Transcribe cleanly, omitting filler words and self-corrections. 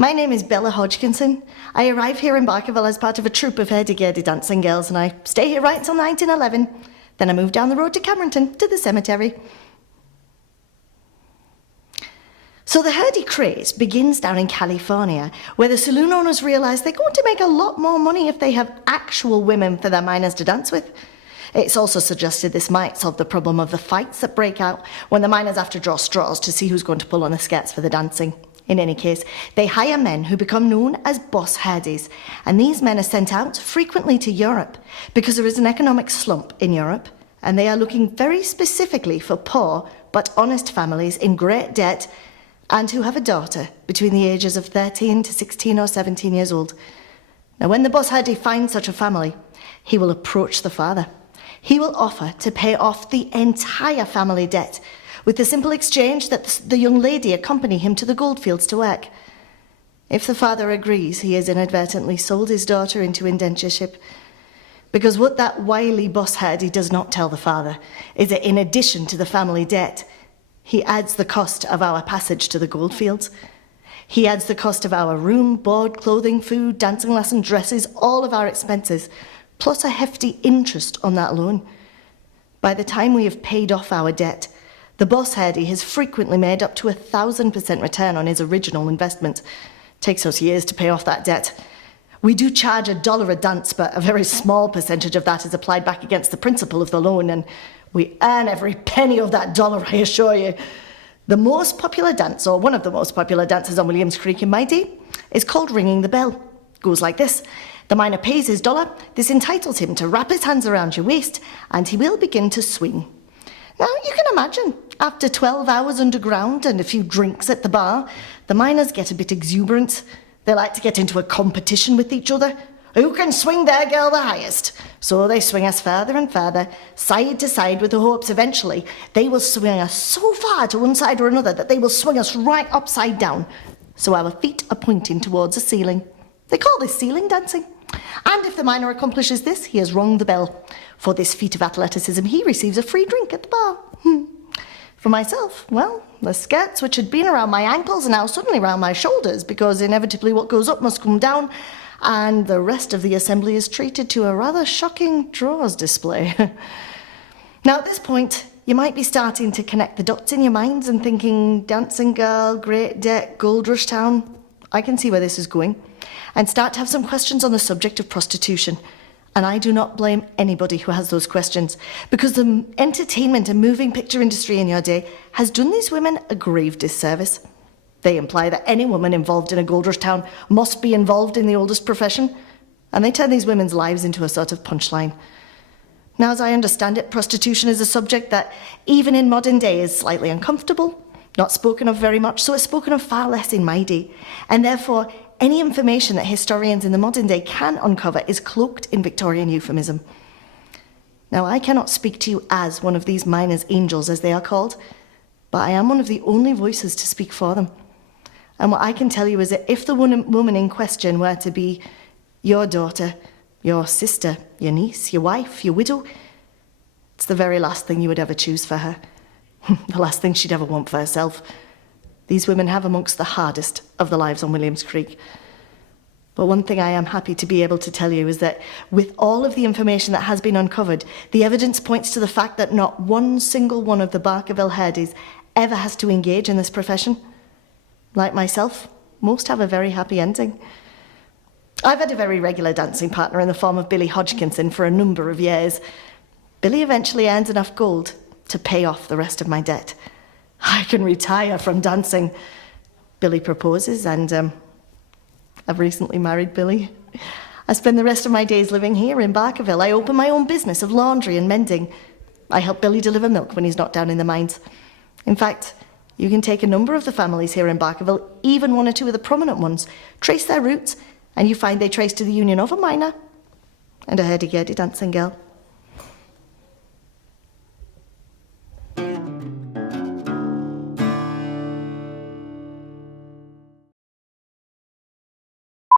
My name is Bella Hodgkinson. I arrived here in Barkerville as part of a troupe of Hurdy Gurdy dancing girls, and I stay here right until 1911. Then I moved down the road to Cameronton, to the cemetery. So the Hurdy craze begins down in California, where the saloon owners realise they're going to make a lot more money if they have actual women for their miners to dance with. It's also suggested this might solve the problem of the fights that break out when the miners have to draw straws to see who's going to pull on the skirts for the dancing. In any case, they hire men who become known as boss Hurdys, and these men are sent out frequently to Europe because there is an economic slump in Europe, and they are looking very specifically for poor but honest families in great debt and who have a daughter between the ages of 13 to 16 or 17 years old. Now, when the boss Hurdy finds such a family, he will approach the father. He will offer to pay off the entire family debt with the simple exchange that the young lady accompany him to the goldfields to work. If the father agrees, he has inadvertently sold his daughter into indentureship. Because what that wily boss Hurdy does not tell the father is that in addition to the family debt, he adds the cost of our passage to the goldfields. He adds the cost of our room, board, clothing, food, dancing lesson, dresses, all of our expenses, plus a hefty interest on that loan. By the time we have paid off our debt, the boss Hurdy has frequently made up to 1,000% return on his original investment. Takes us years to pay off that debt. We do charge $1 a dance, but a very small percentage of that is applied back against the principal of the loan, and we earn every penny of that dollar, I assure you. The most popular dance, or one of the most popular dances on Williams Creek in my day, is called Ringing the Bell. Goes like this. The miner pays his dollar. This entitles him to wrap his hands around your waist, and he will begin to swing. Now, you can imagine, after 12 hours underground and a few drinks at the bar, the miners get a bit exuberant. They like to get into a competition with each other. Who can swing their girl the highest? So they swing us further and further, side to side, with the hopes eventually they will swing us so far to one side or another that they will swing us right upside down, so our feet are pointing towards a ceiling. They call this ceiling dancing. And if the miner accomplishes this, he has rung the bell. For this feat of athleticism, he receives a free drink at the bar. For myself, well, the skirts which had been around my ankles are now suddenly around my shoulders, because inevitably what goes up must come down, and the rest of the assembly is treated to a rather shocking drawers display. Now, at this point, you might be starting to connect the dots in your minds and thinking, dancing girl, great debt, gold rush town. I can see where this is going, and start to have some questions on the subject of prostitution. And I do not blame anybody who has those questions, because the entertainment and moving picture industry in your day has done these women a grave disservice. They imply that any woman involved in a gold rush town must be involved in the oldest profession, and they turn these women's lives into a sort of punchline. Now, as I understand it, prostitution is a subject that, even in modern day, is slightly uncomfortable, not spoken of very much, so it's spoken of far less in my day, and therefore any information that historians in the modern day can uncover is cloaked in Victorian euphemism. Now, I cannot speak to you as one of these miners' angels, as they are called, but I am one of the only voices to speak for them. And what I can tell you is that if the woman in question were to be your daughter, your sister, your niece, your wife, your widow, it's the very last thing you would ever choose for her. The last thing she'd ever want for herself. These women have amongst the hardest of the lives on Williams Creek. But one thing I am happy to be able to tell you is that with all of the information that has been uncovered, the evidence points to the fact that not one single one of the Barkerville Hurdys ever has to engage in this profession. Like myself, most have a very happy ending. I've had a very regular dancing partner in the form of Billy Hodgkinson for a number of years. Billy eventually earns enough gold to pay off the rest of my debt. I can retire from dancing. Billy proposes, and I've recently married Billy. I spend the rest of my days living here in Barkerville. I open my own business of laundry and mending. I help Billy deliver milk when he's not down in the mines. In fact, you can take a number of the families here in Barkerville, even one or two of the prominent ones, trace their roots, and you find they trace to the union of a miner and a hurdy-gurdy dancing girl.